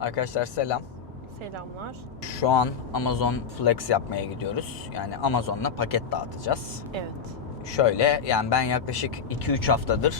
Arkadaşlar selam. Selamlar. Şu an Amazon Flex yapmaya gidiyoruz. Yani Amazon'la paket dağıtacağız. Evet. Şöyle yani ben yaklaşık 2-3 haftadır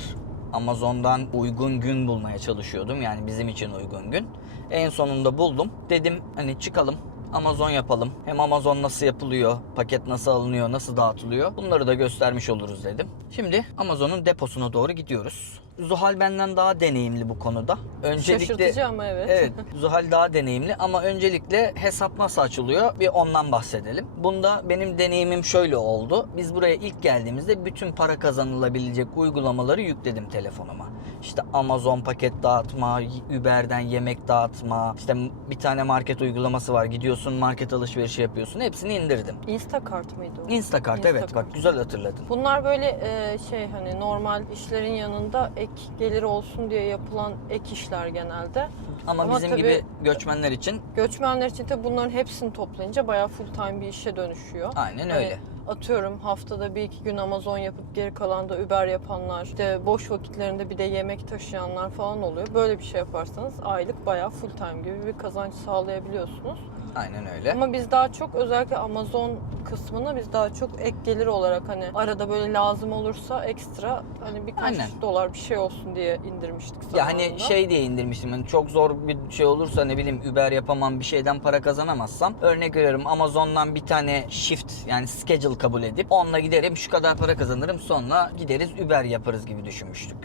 Amazon'dan uygun gün bulmaya çalışıyordum. Yani bizim için uygun gün. En sonunda buldum. Dedim hani çıkalım Amazon yapalım. Hem Amazon nasıl yapılıyor, paket nasıl alınıyor, nasıl dağıtılıyor bunları da göstermiş oluruz dedim. Şimdi Amazon'un deposuna doğru gidiyoruz. Zuhal benden daha deneyimli bu konuda. Öncelikle Şaşırtıcı ama evet. Evet, Zuhal daha deneyimli ama öncelikle hesap nasıl açılıyor bir ondan bahsedelim. Bunda benim deneyimim şöyle oldu. Biz buraya ilk geldiğimizde bütün para kazanılabilecek uygulamaları yükledim telefonuma. İşte Amazon paket dağıtma, Uber'den yemek dağıtma, işte bir tane market uygulaması var. Gidiyorsun market alışverişi yapıyorsun. Hepsini indirdim. Instacart mıydı o? Instacart, evet Instacart. bak güzel hatırladın. Bunlar böyle e, şey hani normal işlerin yanında ek gelir olsun diye yapılan ek işler genelde. Ama, Ama bizim tabii- gibi göçmenler için Göçmenler için de bunların hepsini toplayınca bayağı full time bir işe dönüşüyor. aynen Hani öyle. Atıyorum haftada bir iki gün Amazon yapıp geri kalan da Uber yapanlar, işte boş vakitlerinde bir de yemek taşıyanlar falan oluyor. Böyle bir şey yaparsanız aylık bayağı full time gibi bir kazanç sağlayabiliyorsunuz. Aynen öyle. Ama biz daha çok özellikle Amazon kısmını biz daha çok ek gelir olarak hani arada böyle lazım olursa ekstra hani birkaç Aynen. dolar bir şey olsun diye indirmiştik Ya zamanında. hani şey diye indirmiştim. Hani çok zor bir şey olursa ne bileyim Uber yapamam bir şeyden para kazanamazsam örnek veriyorum Amazon'dan bir tane shift yani schedule kabul edip onunla giderim şu kadar para kazanırım sonra gideriz Uber yaparız gibi düşünmüştük.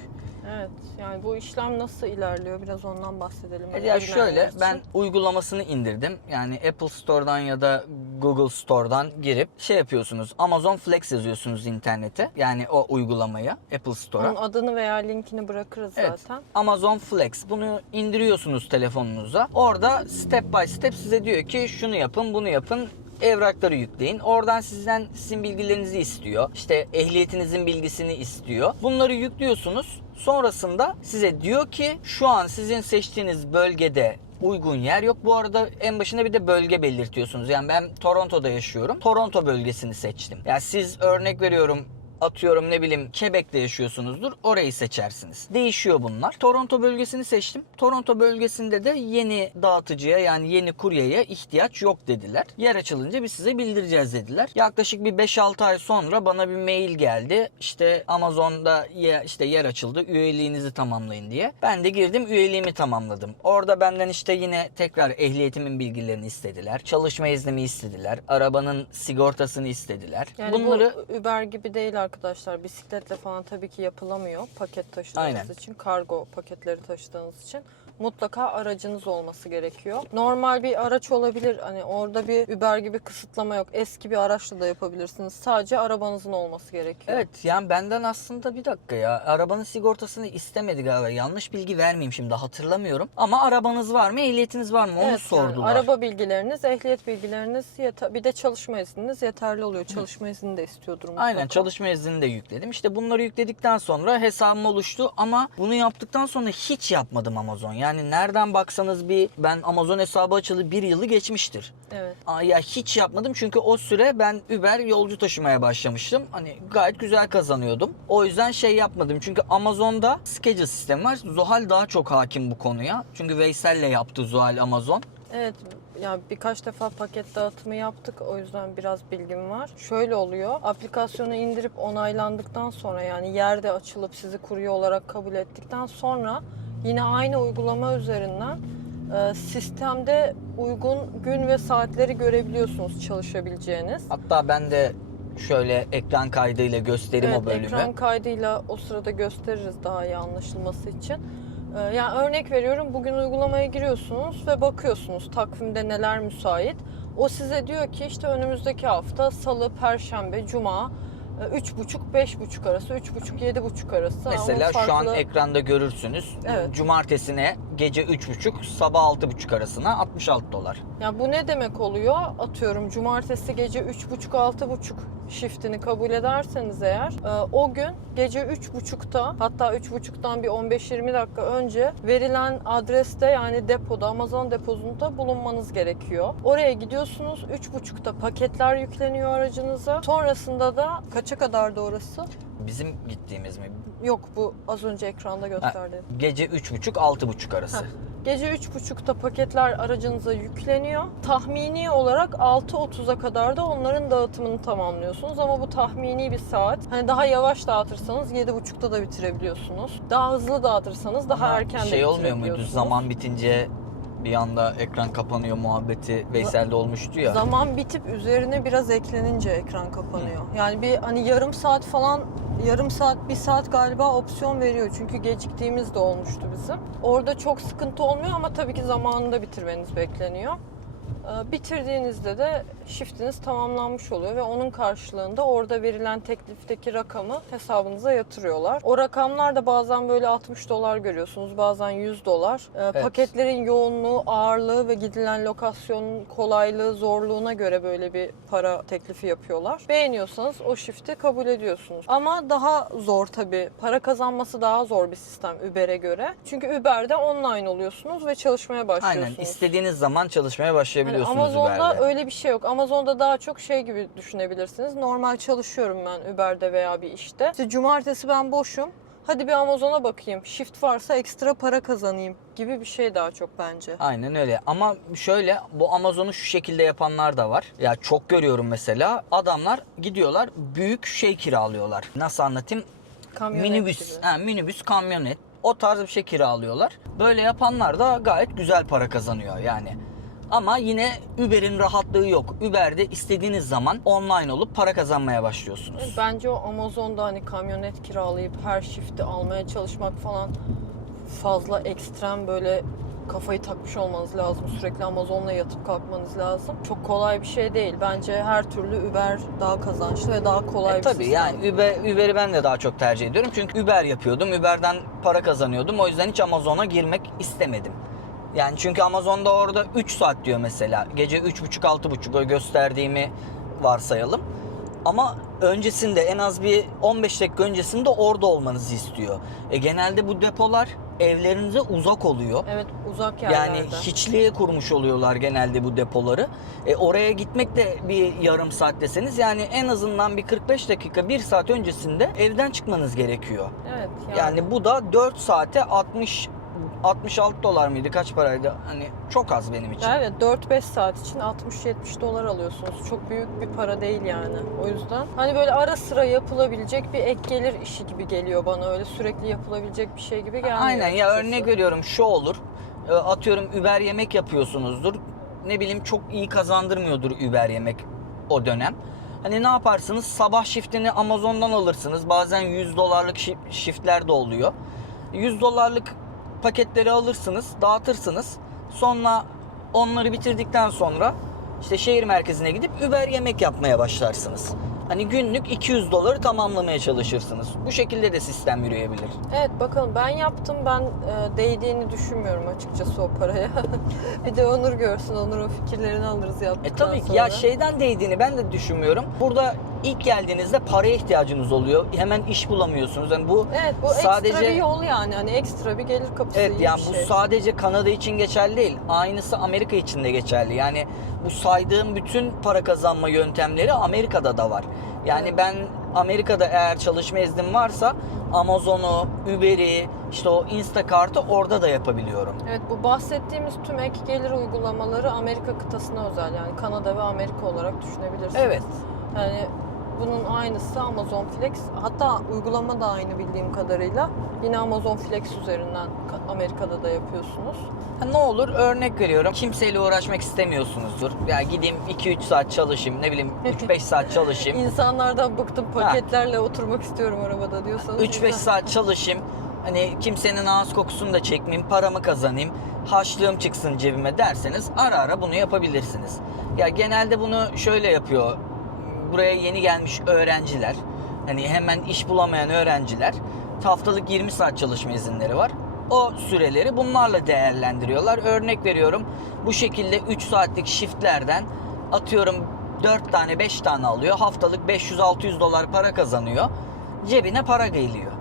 Evet yani bu işlem nasıl ilerliyor biraz ondan bahsedelim. E ya şöyle için. ben uygulamasını indirdim. Yani Apple Store'dan ya da Google Store'dan girip şey yapıyorsunuz. Amazon Flex yazıyorsunuz internete. Yani o uygulamaya Apple Store'a. Onun adını veya linkini bırakırız Evet. zaten. Amazon Flex. Bunu indiriyorsunuz telefonunuza. Orada step by step size diyor ki şunu yapın, bunu yapın. Evrakları yükleyin. Oradan sizden sizin bilgilerinizi istiyor. İşte ehliyetinizin bilgisini istiyor. Bunları yüklüyorsunuz. Sonrasında size diyor ki şu an sizin seçtiğiniz bölgede uygun yer yok. Bu arada en başında bir de bölge belirtiyorsunuz. Yani ben Toronto'da yaşıyorum. Toronto bölgesini seçtim. Yani siz örnek veriyorum atıyorum ne bileyim Quebec'te yaşıyorsunuzdur. Orayı seçersiniz. Değişiyor bunlar. Toronto bölgesini seçtim. Toronto bölgesinde de yeni dağıtıcıya yani yeni kuryeye ihtiyaç yok dediler. Yer açılınca biz size bildireceğiz dediler. Yaklaşık bir 5-6 ay sonra bana bir mail geldi. İşte Amazon'da ye- işte yer açıldı. Üyeliğinizi tamamlayın diye. Ben de girdim üyeliğimi tamamladım. Orada benden işte yine tekrar ehliyetimin bilgilerini istediler. Çalışma iznimi istediler. Arabanın sigortasını istediler. Yani Bunları bu Uber gibi değil arkadaşlar. Bisikletle falan tabii ki yapılamıyor. Paket taşıdığınız Aynen. için, kargo paketleri taşıdığınız için mutlaka aracınız olması gerekiyor. Normal bir araç olabilir. Hani orada bir Uber gibi kısıtlama yok. Eski bir araçla da yapabilirsiniz. Sadece arabanızın olması gerekiyor. Evet yani benden aslında bir dakika ya arabanın sigortasını istemedi galiba. Yanlış bilgi vermeyeyim şimdi hatırlamıyorum. Ama arabanız var mı ehliyetiniz var mı onu Evet, yani sordular. araba bilgileriniz, ehliyet bilgileriniz, bir de çalışma izniniz yeterli oluyor. Çalışma izni de istiyordur mutlaka. Aynen çalışma iznini de yükledim. İşte bunları yükledikten sonra hesabım oluştu ama bunu yaptıktan sonra hiç yapmadım Amazon. Yani nereden baksanız bir ben Amazon hesabı açılı bir yılı geçmiştir. Evet. Aa, Ya hiç yapmadım çünkü o süre ben Uber yolcu taşımaya başlamıştım. Hani gayet güzel kazanıyordum. O yüzden şey yapmadım. Çünkü Amazon'da schedule sistemi var. Zuhal daha çok hakim bu konuya. Çünkü Veysel'le yaptı Zuhal Amazon. Evet yani birkaç defa paket dağıtımı yaptık o yüzden biraz bilgim var. Şöyle oluyor aplikasyonu indirip onaylandıktan sonra yani yerde açılıp sizi kurye olarak kabul ettikten sonra yine aynı uygulama üzerinden e, sistemde uygun gün ve saatleri görebiliyorsunuz çalışabileceğiniz. Hatta ben de şöyle ekran kaydıyla göstereyim Evet, o bölümü. ekran kaydıyla o sırada gösteririz daha iyi anlaşılması için. Ee, Yani örnek veriyorum bugün uygulamaya giriyorsunuz ve bakıyorsunuz takvimde neler müsait. O size diyor ki işte önümüzdeki hafta salı, perşembe, cuma e, 3.30-5.30 arası, 3.30-7.30 arası. Ama Mesela şu an farklı- ekranda görürsünüz. Evet. Cumartesine gece 3.30 sabah 6.30 arasına 66 dolar. Ya bu ne demek oluyor? Atıyorum cumartesi gece 3.30-6.30 shiftini kabul ederseniz eğer e, o gün gece 3.30'da hatta 3.30'dan bir 15-20 dakika önce verilen adreste yani depoda Amazon deposunda bulunmanız gerekiyor. Oraya gidiyorsunuz 3.30'da paketler yükleniyor aracınıza. Sonrasında da kaça kadar da orası? Bizim gittiğimiz mi? Yok bu az önce ekranda gösterdi. Gece 3.30 6.30 arası. Heh. Gece 3.30'da paketler aracınıza yükleniyor. Tahmini olarak 6.30'a kadar da onların dağıtımını tamamlıyorsunuz. Ama bu tahmini bir saat. Hani daha yavaş dağıtırsanız 7.30'da da bitirebiliyorsunuz. Daha hızlı dağıtırsanız daha Ama erken de şey olmuyor muydu? Zaman bitince bir anda ekran kapanıyor muhabbeti Veysel'de olmuştu ya. Zaman bitip üzerine biraz eklenince ekran kapanıyor. Yani bir hani yarım saat falan yarım saat bir saat galiba opsiyon veriyor. Çünkü geciktiğimiz de olmuştu bizim. Orada çok sıkıntı olmuyor ama tabii ki zamanında bitirmeniz bekleniyor. Ee, Bitirdiğinizde de shiftiniz tamamlanmış oluyor ve onun karşılığında orada verilen teklifteki rakamı hesabınıza yatırıyorlar. O rakamlar da bazen böyle 60 dolar görüyorsunuz, bazen 100 dolar. Ee, Paketlerin yoğunluğu, ağırlığı ve gidilen lokasyonun kolaylığı, zorluğuna göre böyle bir para teklifi yapıyorlar. Beğeniyorsanız o shifti kabul ediyorsunuz. Ama daha zor tabii. Para kazanması daha zor bir sistem Uber'e göre. Çünkü Uber'de online oluyorsunuz ve çalışmaya başlıyorsunuz. Aynen istediğiniz zaman çalışmaya başlayabiliyorsunuz Hani Amazon'da Uber'de. öyle bir şey yok. Amazon'da daha çok şey gibi düşünebilirsiniz. Normal çalışıyorum ben Uber'de veya bir işte. İşte cumartesi ben boşum. Hadi bir Amazon'a bakayım. Shift varsa ekstra para kazanayım gibi bir şey daha çok bence. Aynen öyle ama şöyle bu Amazon'u şu şekilde yapanlar da var. Ya çok görüyorum mesela adamlar gidiyorlar büyük şey kiralıyorlar. Nasıl anlatayım? Kamyonet minibüs, gibi. ha, minibüs, kamyonet o tarz bir şey kiralıyorlar. Böyle yapanlar da gayet güzel para kazanıyor yani. Ama yine Uber'in rahatlığı yok. Uber'de istediğiniz zaman online olup para kazanmaya başlıyorsunuz. Bence o Amazon'da hani kamyonet kiralayıp her shift'i almaya çalışmak falan fazla ekstrem böyle kafayı takmış olmanız lazım. Sürekli Amazon'la yatıp kalkmanız lazım. Çok kolay bir şey değil. Bence her türlü Uber daha kazançlı ve daha kolay E, bir tabii sistem. yani Uber, Uber'i ben de daha çok tercih ediyorum. Çünkü Uber yapıyordum. Uber'den para kazanıyordum. O yüzden hiç Amazon'a girmek istemedim. Yani çünkü Amazon'da orada 3 saat diyor mesela. Gece 3.30-6.30 o gösterdiğimi varsayalım. Ama öncesinde en az bir 15 dakika öncesinde orada olmanızı istiyor. E genelde bu depolar evlerinize uzak oluyor. Evet uzak yerlerde. Yani hiçliğe kurmuş oluyorlar genelde bu depoları. E, oraya gitmek de bir yarım saat deseniz yani en azından bir 45 dakika, 1 saat öncesinde evden çıkmanız gerekiyor. Evet Yani, bu da 4 saate 60 66 dolar mıydı? Kaç paraydı? Hani çok az benim için. Evet 4-5 saat için 60-70 dolar alıyorsunuz. Çok büyük bir para değil yani. O yüzden hani böyle ara sıra yapılabilecek bir ek gelir işi gibi geliyor bana. Öyle sürekli yapılabilecek bir şey gibi gelmiyor. Aynen ya örnek veriyorum şu olur. E, Atıyorum Uber yemek yapıyorsunuzdur. Ne bileyim çok iyi kazandırmıyordur Uber yemek o dönem. Hani ne yaparsınız? Sabah shiftini Amazon'dan alırsınız. Bazen 100 dolarlık shiftler de oluyor. 100 dolarlık paketleri alırsınız, dağıtırsınız. Sonra onları bitirdikten sonra işte şehir merkezine gidip Uber yemek yapmaya başlarsınız. Hani günlük 200 doları tamamlamaya çalışırsınız. Bu şekilde de sistem yürüyebilir. Evet bakalım ben yaptım. Ben e, değdiğini düşünmüyorum açıkçası o paraya. bir de Onur görsün. Onur'un fikirlerini alırız E yaptıktan tabii ki sonra. ya şeyden değdiğini ben de düşünmüyorum. Burada ilk geldiğinizde paraya ihtiyacınız oluyor. Hemen iş bulamıyorsunuz. Yani bu Evet bu sadece ekstra bir yol yani. Hani ekstra bir gelir kapısı Evet iyi yani bir bu şey. sadece Kanada için geçerli değil. Aynısı Amerika için de geçerli. Yani bu saydığım bütün para kazanma yöntemleri Amerika'da da var. Yani Evet. ben Amerika'da eğer çalışma iznim varsa Amazon'u, Uber'i, işte o Instacart'ı orada da yapabiliyorum. Evet bu bahsettiğimiz tüm ek gelir uygulamaları Amerika kıtasına özel yani Kanada ve Amerika olarak düşünebilirsiniz. Evet. Yani bunun aynısı Amazon Flex. Hatta uygulama da aynı bildiğim kadarıyla. Yine Amazon Flex üzerinden Ka- Amerika'da da yapıyorsunuz. Ha, ne olur örnek veriyorum. Kimseyle uğraşmak istemiyorsunuzdur. Ya gideyim 2-3 saat çalışayım, ne bileyim 3-5 saat çalışayım. İnsanlardan bıktım paketlerle oturmak istiyorum arabada diyorsanız. 3-5 saat çalışayım. Hani kimsenin ağız kokusunu da çekmeyeyim, paramı kazanayım, haşlığım çıksın cebime derseniz ara ara bunu yapabilirsiniz. Ya genelde bunu şöyle yapıyor. Buraya yeni gelmiş öğrenciler, hani hemen iş bulamayan öğrenciler haftalık 20 saat çalışma izinleri var. O süreleri bunlarla değerlendiriyorlar. Örnek veriyorum bu şekilde 3 saatlik shiftlerden atıyorum 4 tane 5 tane alıyor. Haftalık 500-600 dolar para kazanıyor. Cebine para geliyor.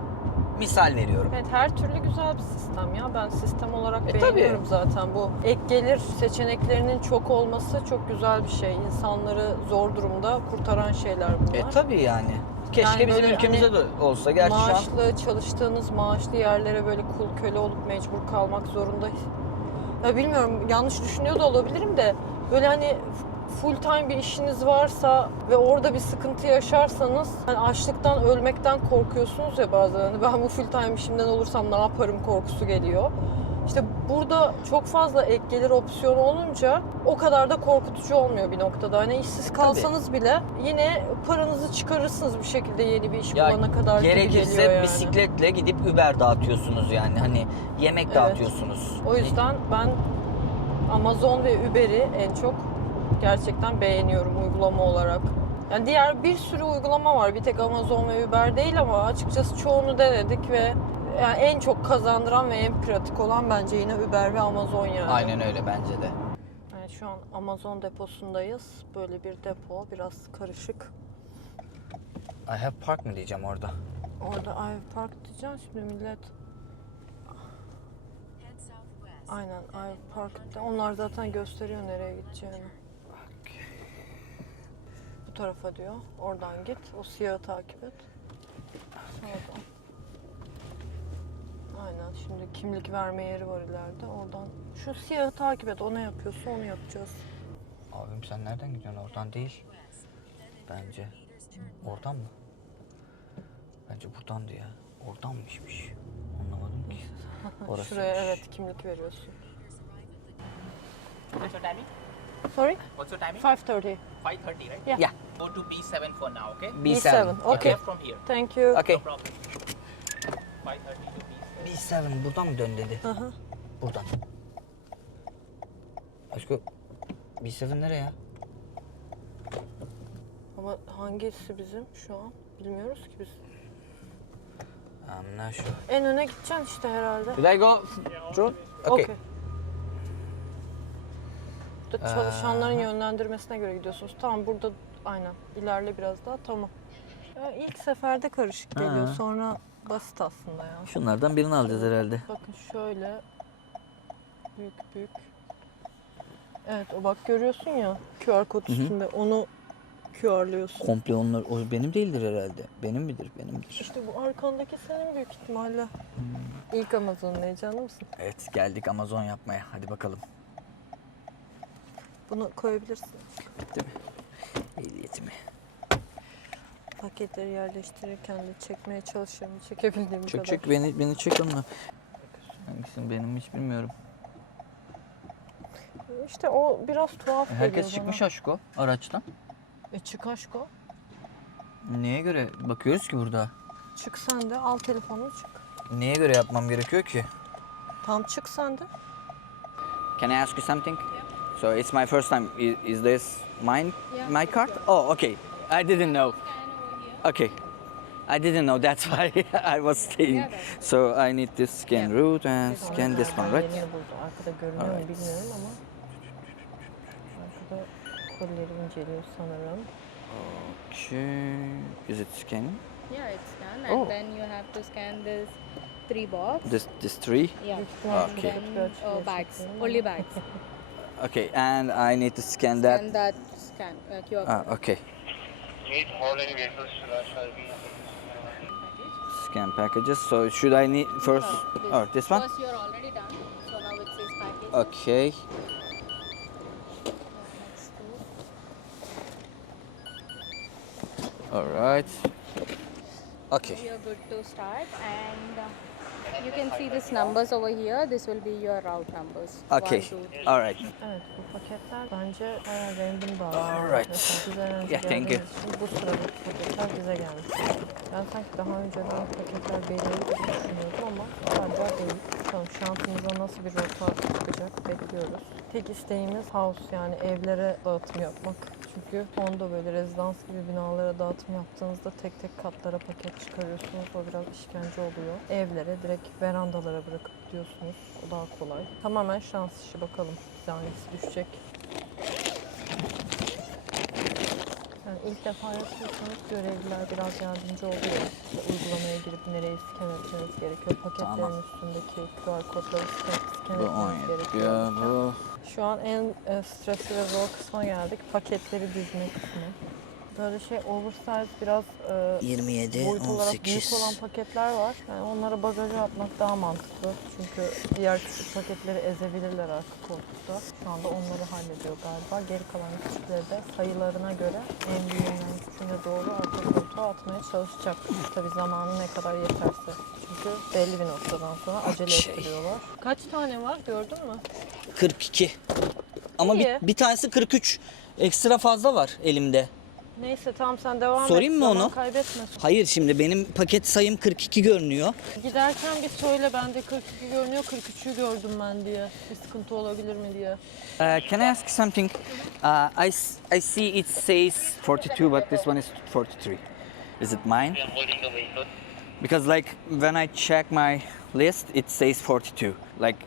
Misal veriyorum. Evet her türlü güzel bir sistem ya. Ben sistem olarak E, beğeniyorum zaten. Bu ek gelir seçeneklerinin çok olması çok güzel bir şey. İnsanları zor durumda kurtaran şeyler bunlar. E tabii yani. Keşke Yani bizim ülkemizde hani de olsa. Gerçi şu an maaşlı çalıştığınız maaşlı yerlere böyle kul köle olup mecbur kalmak zorunda Ya bilmiyorum yanlış düşünüyor da olabilirim de böyle hani full time bir işiniz varsa ve orada bir sıkıntı yaşarsanız hani açlıktan ölmekten korkuyorsunuz ya bazen. Hani ben bu full time işimden olursam ne yaparım korkusu geliyor. İşte burada çok fazla ek gelir opsiyonu olunca o kadar da korkutucu olmuyor bir noktada. Hani işsiz kalsanız bile yine paranızı çıkarırsınız bir şekilde yeni bir iş Ya bulana kadar Gerekirse yani. bisikletle gidip Uber dağıtıyorsunuz yani. Hani yemek Evet. dağıtıyorsunuz. O yüzden ben Amazon ve Uber'i en çok gerçekten beğeniyorum uygulama olarak. Yani diğer bir sürü uygulama var. Bir tek Amazon ve Uber değil ama açıkçası çoğunu denedik ve yani en çok kazandıran ve en pratik olan bence yine Uber ve Amazon yani. Aynen öyle bence de. Evet, şu an Amazon deposundayız. Böyle bir depo, biraz karışık. I have park mı diyeceğim orada. Orada I park diyeceğim şimdi millet. Aynen I park'ta. Onlar zaten gösteriyor nereye gideceğini. Bu tarafa diyor. Oradan git. O siyahı takip et. Sağdan. Aynen. Şimdi kimlik verme yeri var ileride. Oradan şu siyahı takip et. O ne yapıyorsa onu yapacağız. Abim sen nereden gidiyorsun? Oradan değil. Bence. Oradan mı? Bence buradandı ya. Oradanmışmış. Anlamadım ki. Şuraya evet kimlik veriyorsun. Timing? Sorry? What's your timing? 5.30. 5.30, right? Yeah. Yeah. Go to B7 for now, okay? B7. Okay. Left from here. Thank you. Okay. No problem. 5.30 to B7. B7 buradan mı dön dedi? Hı hı. Buradan. Aşkım B7 nereye ya? Ama hangisi bizim şu an? Bilmiyoruz ki biz. I'm not sure. En öne gideceksin işte herhalde. Did I go through? Okay. Okey. Çalışanların yönlendirmesine göre gidiyorsunuz. Tamam burada aynen. İlerle biraz daha tamam. Ya ilk seferde karışık geliyor. Ha. Sonra basit aslında ya. Şunlardan birini alacağız herhalde. Bakın şöyle büyük büyük. Evet o bak görüyorsun ya QR kod üstünde onu QR'lıyorsun. Komple onlar o benim değildir herhalde. Benim midir? Benimdir. İşte bu arkandaki senin büyük ihtimalle. İlk Amazon heyecanlı mısın? Evet geldik Amazon yapmaya. Hadi bakalım. Bunu koyabilirsin. Değil mi? Ehliyetimi. Paketleri yerleştirirken de çekmeye çalışıyorum. Çekebildiğim Çek kadar. çek beni beni çek onunla. Hangisini benim hiç bilmiyorum. İşte o biraz tuhaf geliyor Herkes bana. çıkmış aşko araçtan. E çık aşko. Neye göre bakıyoruz ki burada? Çık sen de al telefonunu çık. Neye göre yapmam gerekiyor ki? Tam çık sen de. Can I ask you something? So it's my first time. Is, is this mine? Yeah. My card? Oh, okay. I didn't know. Okay. I didn't know. That's why I was staying. So I need to scan route and scan this one, right? Yerini buldu. Arkada görünüyor mu Alright. bilmiyorum ama. Arkada kolileri inceliyor sanırım. Okay. Is it scanning? Yeah, it's done. And Oh. then you have to scan this three box. This this three? yeah. Büyük ihtimalle And Okay. then uh, bags, only bags. Okay, and I need to scan that. And that scan uh, QR code. Ah, okay. Meet all any vehicles shall be Scan packages. So should I need first? No, this. Oh, this one. First you're already done. So now it says package. Okay. All right. Okay. You're good to start. And uh, you can see these numbers over here. This will be your route numbers. Okay. One, two, three. All right. Evet bu paketler bence bayağı random dağılıyor. Alright. Yeah, thank you. Bu sıradaki paketler bize gelmiş. Ben sanki daha önceden paketler belirli düşünüyordum ama galiba değil. Bakalım şansımıza nasıl bir rota çıkacak bekliyoruz. Tek isteğimiz house yani evlere dağıtım yapmak. Çünkü onda böyle rezidans gibi binalara dağıtım yaptığınızda tek tek katlara paket çıkarıyorsunuz. O biraz işkence oluyor. Evlere direkt verandalara bırakıp gidiyorsunuz. O daha kolay. Tamamen şans işi bakalım bize hangisi düşecek. Yani ilk defa yapıyorsanız görevliler biraz yardımcı oluyor. İşte uygulamaya girip nereyi scan etmeniz gerekiyor. Paketlerin Tamam. üstündeki QR kodları scan, scan Bu etmeniz 10 gerekiyor. yapıyor. Bu Şu an en e, stresli ve zor kısma geldik. Paketleri dizme kısmı. Böyle şey oversize biraz e, 27, boyut olarak büyük 18. olan paketler var. Yani onları bagaja atmak daha mantıklı. Çünkü diğer küçük paketleri ezebilirler arka koltukta. Şu anda onları hallediyor galiba. Geri kalan küçükleri de sayılarına göre en büyüğünden küçüğüne doğru arka koltuğa atmaya çalışacak. Tabii zamanı ne kadar yeterse. Çünkü belli bir noktadan sonra acele Okey. ettiriyorlar. Kaç tane var gördün mü? 42. Ama İyi. bir, bir tanesi 43. Ekstra fazla var elimde. Neyse tamam sen devam Sorayım et. mı Zaman onu? kaybetme. Hayır şimdi benim paket sayım 42 görünüyor. Giderken bir söyle bende 42 görünüyor 43'ü gördüm ben diye. Bir sıkıntı olabilir mi diye. Uh, can I ask something? Uh, I, I see it says 42 but this one is 43. Is it mine? Because like when I check my list it says 42. Like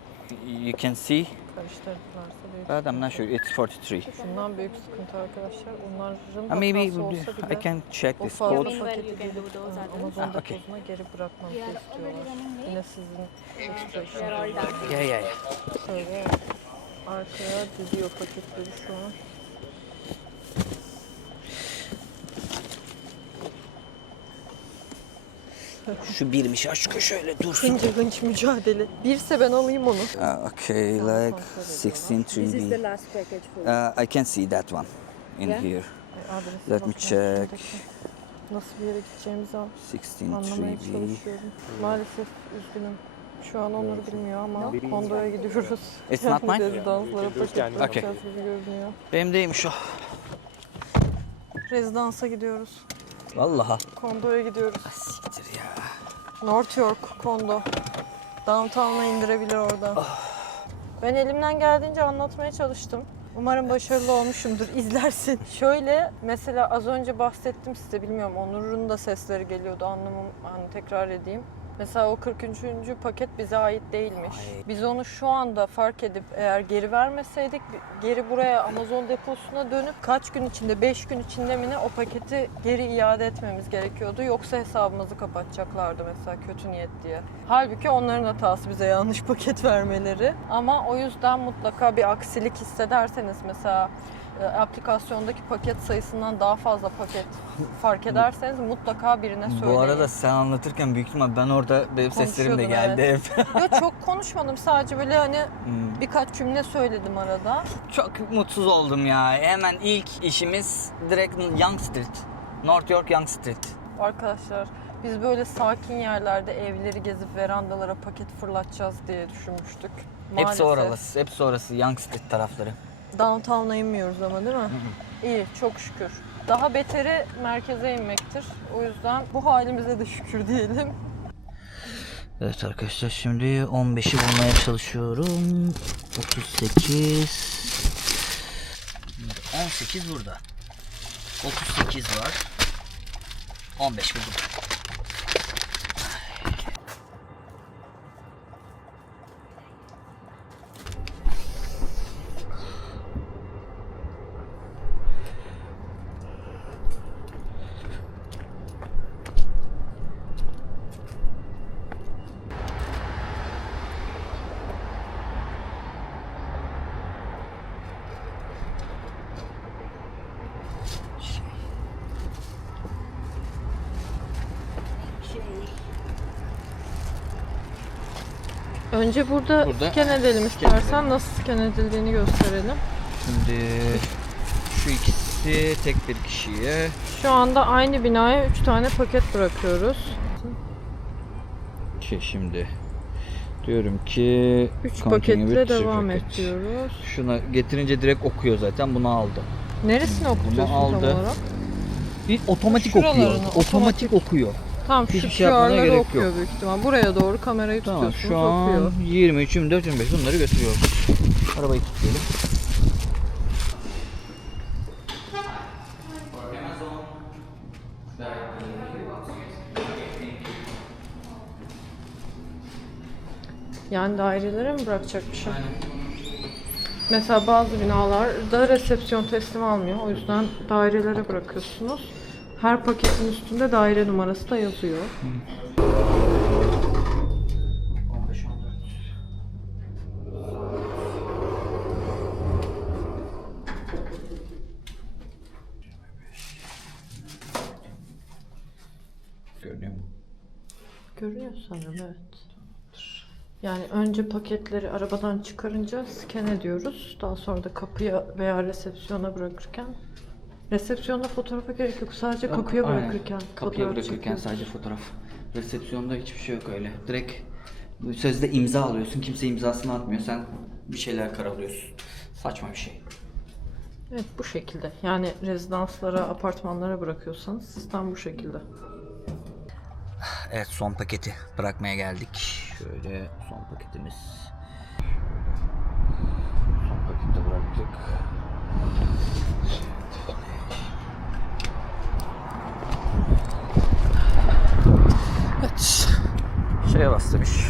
you can see Karıştırdılarsa büyük but I'm not sure it's 43. Şundan büyük sıkıntı arkadaşlar. Onların Uh, maybe hatası olsa I can check o this fazla code. Meanwhile, paketi you can gelip do those others. Amazon Ah, okay. geri bırakmamızı We are already istiyorlar. running late. Yine sizin ekstra We are all işiniz. done. Yeah yeah. Şöyle arkaya diziyor paketleri şu an. Şu birmiş aşkı şöyle dursun. Hınca hınç mücadele. Birse ben alayım onu. Uh, okay, like 16 3B. last package for Uh, I can see that one in Yeah? here. Adresi Let me bakmak check. Nasıl bir yere gideceğimizi an- 16 anlamaya 3B. çalışıyorum. Maalesef üzgünüm. Şu an onları bilmiyor ama kondoya gidiyoruz. It's not mine? Rezidanslara paket Okay. gibi görünüyor. Benim değilmiş o. Rezidansa gidiyoruz. Vallaha. Kondoya gidiyoruz. Siktir ya. North York kondo. Downtown'a indirebilir orada. Ben elimden geldiğince anlatmaya çalıştım. Umarım başarılı olmuşumdur. İzlersin. Şöyle mesela az önce bahsettim size bilmiyorum Onur'un da sesleri geliyordu anlamam hani tekrar edeyim. Mesela o 43. paket bize ait değilmiş. Ay. Biz onu şu anda fark edip eğer geri vermeseydik geri buraya Amazon deposuna dönüp kaç gün içinde 5 gün içinde mi ne o paketi geri iade etmemiz gerekiyordu. Yoksa hesabımızı kapatacaklardı mesela kötü niyet diye. Halbuki onların hatası bize yanlış paket vermeleri. Ama o yüzden mutlaka bir aksilik hissederseniz mesela aplikasyondaki paket sayısından daha fazla paket fark ederseniz mutlaka birine söyleyin. Bu arada sen anlatırken büyük ihtimal ben orada benim seslerim de geldi hep. Yo, çok konuşmadım sadece böyle hani Hmm. birkaç cümle söyledim arada. Çok mutsuz oldum ya. Hemen ilk işimiz direkt Young Street. North York Young Street. Arkadaşlar biz böyle sakin yerlerde evleri gezip verandalara paket fırlatacağız diye düşünmüştük. Hepsi Maalesef. orası. Hepsi orası Young Street tarafları. Downtown'a inmiyoruz ama değil mi? İyi çok şükür. Daha beteri merkeze inmektir. O yüzden bu halimize de şükür diyelim. Evet arkadaşlar şimdi 15'i bulmaya çalışıyorum. 38 18 burada. 38 var. 15 buldum. Önce burada, Burada scan edelim istersen. Nasıl scan edildiğini gösterelim. Şimdi şu ikisi tek bir kişiye. Şu anda aynı binaya 3 tane paket bırakıyoruz. Şey şimdi diyorum ki 3 continue paketle devam et packets. diyoruz. Şuna getirince direkt okuyor zaten bunu aldı. Neresini okutuyorsun tam aldı. olarak? Bir otomatik Şuralarını, okuyor. Otomatik okuyor. Tamam şu Hiçbir şey yapmana QR'ları gerek okuyor yok. büyük ihtimal. Buraya doğru kamerayı Tamam tutuyorsunuz şu an okuyor. 23, 24, 25 bunları götürüyoruz. Arabayı tutuyorum. Yani dairelere mi bırakacakmışım? Mesela bazı binalarda resepsiyon teslim almıyor. O yüzden dairelere bırakıyorsunuz. Her paketin üstünde daire numarası da yazıyor. Hı. Görünüyor mu? Görünüyor sanırım evet. Yani önce paketleri arabadan çıkarınca scan ediyoruz. Daha sonra da kapıya veya resepsiyona bırakırken resepsiyonda fotoğrafa gerek yok. Sadece kapıya bırakırken Kapıya fotoğraf bırakırken çekiyoruz. sadece fotoğraf. Resepsiyonda hiçbir şey yok öyle. Direkt sözde imza alıyorsun. Kimse imzasını atmıyor. Sen bir şeyler karalıyorsun. Saçma bir şey. Evet bu şekilde. Yani rezidanslara, apartmanlara bırakıyorsanız sistem bu şekilde. Evet son paketi bırakmaya geldik. Şöyle son paketimiz. Son paketi bıraktık. Evet. Şeye bastırmış.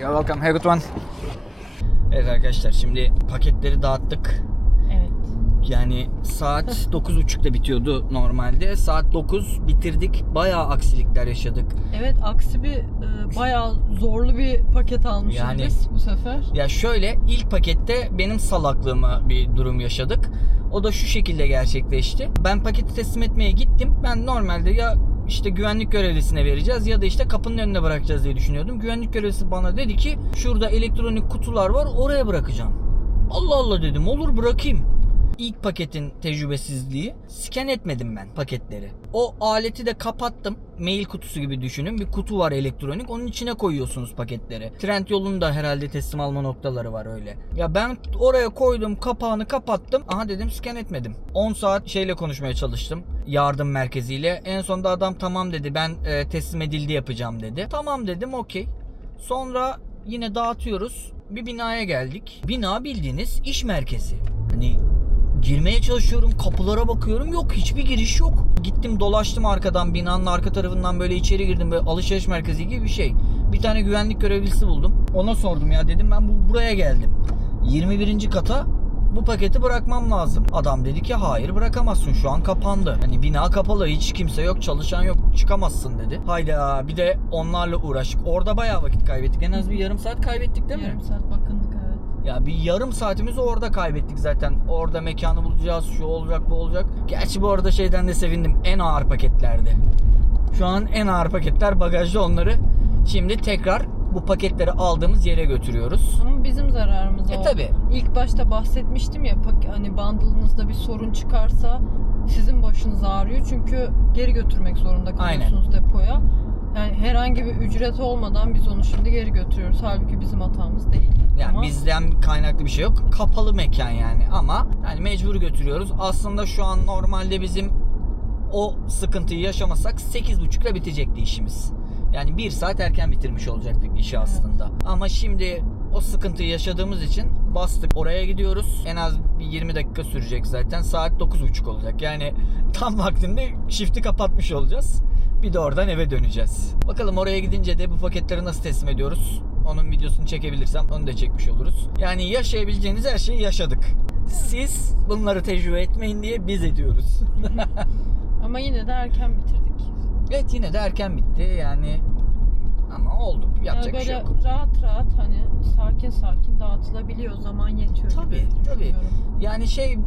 You're welcome. A good one. Evet arkadaşlar şimdi paketleri dağıttık. Evet. Yani saat 9.30'da bitiyordu normalde. Saat 9 bitirdik. Bayağı aksilikler yaşadık. Evet aksi bir e, bayağı zorlu bir paket almışız Yani- biz bu sefer. Ya şöyle ilk pakette benim salaklığıma bir durum yaşadık. O da şu şekilde gerçekleşti. Ben paketi teslim etmeye gittim. Ben normalde ya işte güvenlik görevlisine vereceğiz ya da işte kapının önüne bırakacağız diye düşünüyordum. Güvenlik görevlisi bana dedi ki şurada elektronik kutular var oraya bırakacağım. Allah Allah dedim olur bırakayım. İlk paketin tecrübesizliği scan etmedim ben paketleri. O aleti de kapattım. Mail kutusu gibi düşünün. Bir kutu var elektronik. Onun içine koyuyorsunuz paketleri. Trend yolunda herhalde teslim alma noktaları var öyle. Ya ben oraya koydum kapağını kapattım. Aha dedim scan etmedim. 10 saat şeyle konuşmaya çalıştım. Yardım merkeziyle. En sonunda adam tamam dedi. Ben e, teslim edildi yapacağım dedi. Tamam dedim okey. Sonra yine dağıtıyoruz. Bir binaya geldik. Bina bildiğiniz iş merkezi. Hani girmeye çalışıyorum, kapılara bakıyorum. Yok, hiçbir giriş yok. Gittim dolaştım arkadan binanın arka tarafından böyle içeri girdim böyle alışveriş merkezi gibi bir şey. Bir tane güvenlik görevlisi buldum. Ona sordum ya dedim ben bu buraya geldim. 21. kata bu paketi bırakmam lazım. Adam dedi ki hayır bırakamazsın şu an kapandı. Hani bina kapalı hiç kimse yok çalışan yok çıkamazsın dedi. Hayda bir de onlarla uğraştık. Orada bayağı vakit kaybettik. En az bir yarım saat kaybettik değil mi? Yarım saat evet. Ya bir yarım saatimizi orada kaybettik zaten. Orada mekanı bulacağız, şu olacak, bu olacak. Gerçi bu arada şeyden de sevindim. En ağır paketlerdi. Şu an en ağır paketler bagajda onları. Şimdi tekrar bu paketleri aldığımız yere götürüyoruz. Ama bizim zararımız E o. tabi. İlk başta bahsetmiştim ya hani bundle'ınızda bir sorun çıkarsa sizin başınız ağrıyor. Çünkü geri götürmek zorunda kalıyorsunuz depoya. Bir ücret olmadan biz onu şimdi geri götürüyoruz. Halbuki bizim hatamız değil. Yani Ama bizden kaynaklı bir şey yok. Kapalı mekan yani ama yani mecbur götürüyoruz. Aslında şu an normalde bizim o sıkıntıyı yaşamasak 8.30'da bitecekti işimiz. Yani bir saat erken bitirmiş olacaktık işi aslında. Ama şimdi o sıkıntıyı yaşadığımız için bastık. Oraya gidiyoruz. En az bir 20 dakika sürecek zaten. Saat 9.30 olacak. Yani tam vaktinde shift'i kapatmış olacağız. Bir de oradan eve döneceğiz. Bakalım oraya gidince de bu paketleri nasıl teslim ediyoruz? Onun videosunu çekebilirsem onu da çekmiş oluruz. Yani yaşayabileceğiniz her şeyi yaşadık. Siz bunları tecrübe etmeyin diye biz ediyoruz. ama yine de erken bitirdik. Evet yine de erken bitti yani ama oldu. Yapacak yani bir şey böyle yok. rahat rahat hani sakin sakin dağıtılabiliyor. Zaman yetiyor Tabii, gibi tabii. Yani şey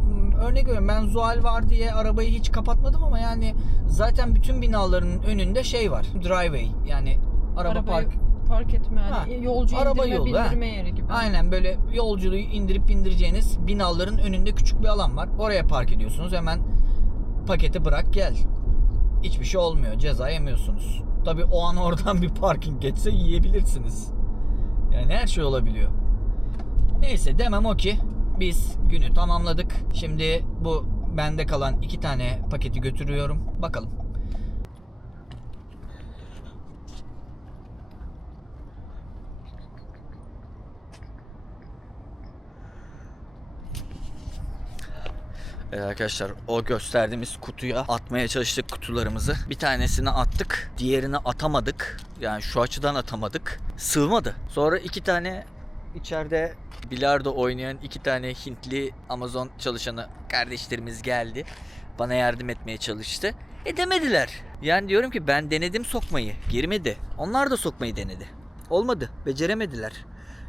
örnek veriyorum ben Zuhal var diye arabayı hiç kapatmadım ama yani zaten bütün binaların önünde şey var. Driveway yani araba Arabayı park. park etme yani Ha, yolcu araba indirme yolu, ha. bindirme yeri gibi. Aynen böyle yolculuğu indirip bindireceğiniz binaların önünde küçük bir alan var. Oraya park ediyorsunuz. Hemen paketi bırak gel. Hiçbir şey olmuyor. Ceza yemiyorsunuz. Tabi o an oradan bir parking geçse yiyebilirsiniz. Yani her şey olabiliyor. Neyse demem o ki biz günü tamamladık. Şimdi bu bende kalan iki tane paketi götürüyorum. Bakalım. Evet arkadaşlar o gösterdiğimiz kutuya atmaya çalıştık kutularımızı. Bir tanesini attık. Diğerini atamadık. Yani şu açıdan atamadık. Sığmadı. Sonra iki tane içeride bilardo oynayan iki tane Hintli Amazon çalışanı kardeşlerimiz geldi. Bana yardım etmeye çalıştı. Edemediler. Yani diyorum ki ben denedim sokmayı. Girmedi. Onlar da sokmayı denedi. Olmadı. Beceremediler.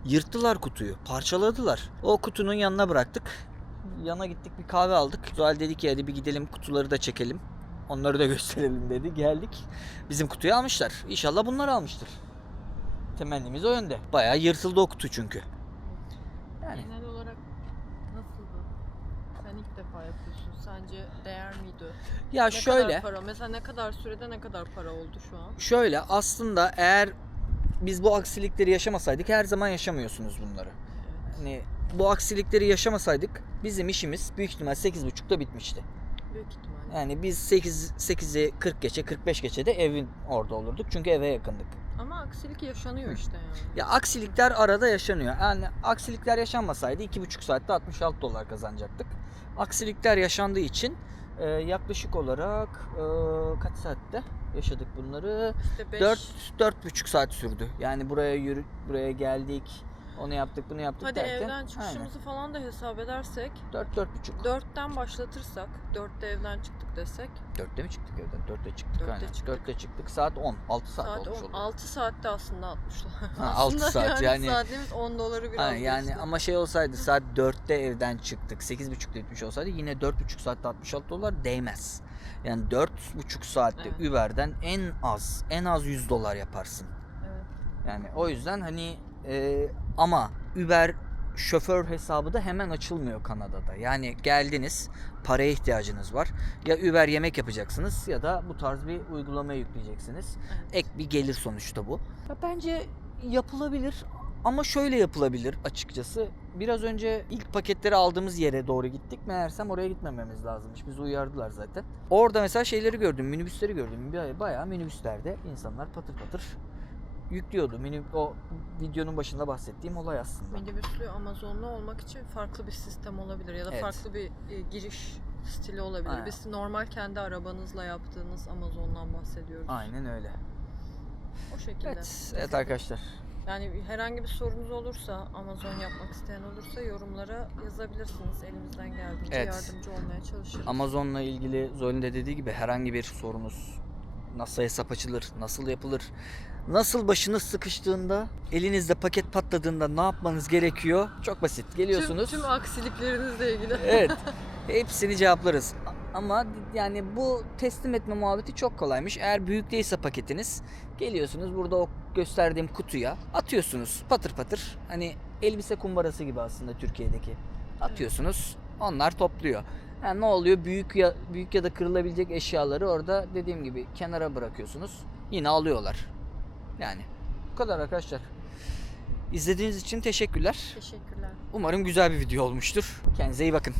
Yırttılar kutuyu. Parçaladılar. O kutunun yanına bıraktık yana gittik bir kahve aldık. Zuhal dedi ki hadi bir gidelim kutuları da çekelim. Onları da gösterelim dedi. Geldik. Bizim kutuyu almışlar. İnşallah bunlar almıştır. Temennimiz o yönde. Bayağı yırtıldı o kutu çünkü. Yani Genel olarak nasıldı? Sen ilk defa yapıyorsun. Sence değer miydi? ya ne şöyle kadar para? Mesela ne kadar sürede ne kadar para oldu şu an? şöyle aslında eğer biz bu aksilikleri yaşamasaydık her zaman yaşamıyorsunuz bunları. Hani bu aksilikleri yaşamasaydık bizim işimiz büyük ihtimal 8.30'da bitmişti. Büyük ihtimalle. Yani biz 8 8'e 40 geçe 45 geçe de evin orada olurduk. Çünkü eve yakındık. Ama aksilik yaşanıyor işte yani. Ya aksilikler arada yaşanıyor. Yani aksilikler yaşanmasaydı 2,5 saatte 66 dolar kazanacaktık. Aksilikler yaşandığı için e, yaklaşık olarak e, kaç saatte yaşadık bunları? İşte 5 4 4,5 saat sürdü. Yani buraya yürü buraya geldik. Onu yaptık, bunu yaptık Hadi derken. evden çıkışımızı falan da hesap edersek 4 4,5. 4'ten başlatırsak 4'te evden çıktık desek 4'te mi çıktık evden? 4'te çıktık. Dörtte aynen. çıktık. 4'te çıktık. Saat 10. 6 saat, saat olmuş 10, oldu. 6 saatte aslında 60 dolar. Ha, altı Aslında saat yani. saatimiz 10 doları biraz Ha, yani geçti. ama şey olsaydı saat 4'te evden çıktık. 8.30'da gitmiş olsaydı yine 4.5 saatte 66 dolar değmez. Yani 4.5 saatte Evet. Uber'den en az en az 100 dolar yaparsın. Evet. Yani o yüzden hani e, ama Uber şoför hesabı da hemen açılmıyor Kanada'da. Yani geldiniz paraya ihtiyacınız var. Ya Uber yemek yapacaksınız ya da bu tarz bir uygulamaya yükleyeceksiniz. Ek bir gelir sonuçta bu. Ya bence yapılabilir ama şöyle yapılabilir açıkçası. Biraz önce ilk paketleri aldığımız yere doğru gittik. Meğersem oraya gitmememiz lazımmış. Bizi uyardılar zaten. Orada mesela şeyleri gördüm, minibüsleri gördüm. Baya- Bayağı minibüslerde insanlar patır patır yüklüyordu. Mini, o videonun başında bahsettiğim olay aslında. Minibüslü Amazonlu olmak için farklı bir sistem olabilir ya da Evet. farklı bir e, giriş stili olabilir. Aynen. Biz normal kendi arabanızla yaptığınız Amazon'dan bahsediyoruz. Aynen öyle. O şekilde. Evet, evet arkadaşlar. Yani herhangi bir sorunuz olursa, Amazon yapmak isteyen olursa yorumlara yazabilirsiniz. Elimizden geldiğince Evet. yardımcı olmaya çalışırız. Amazon'la ilgili Zoe'nin de dediği gibi herhangi bir sorunuz nasıl hesap açılır, nasıl yapılır, nasıl başınız sıkıştığında, elinizde paket patladığında ne yapmanız gerekiyor? Çok basit. Geliyorsunuz. Tüm, tüm aksiliklerinizle ilgili. evet. Hepsini cevaplarız. Ama yani bu teslim etme muhabbeti çok kolaymış. Eğer büyük değilse paketiniz geliyorsunuz burada o gösterdiğim kutuya atıyorsunuz patır patır. Hani elbise kumbarası gibi aslında Türkiye'deki. Atıyorsunuz. Onlar topluyor. Yani ne oluyor? Büyük ya büyük ya da kırılabilecek eşyaları orada dediğim gibi kenara bırakıyorsunuz. Yine alıyorlar. Yani bu kadar arkadaşlar. İzlediğiniz için teşekkürler. Teşekkürler. Umarım güzel bir video olmuştur. Kendinize iyi bakın.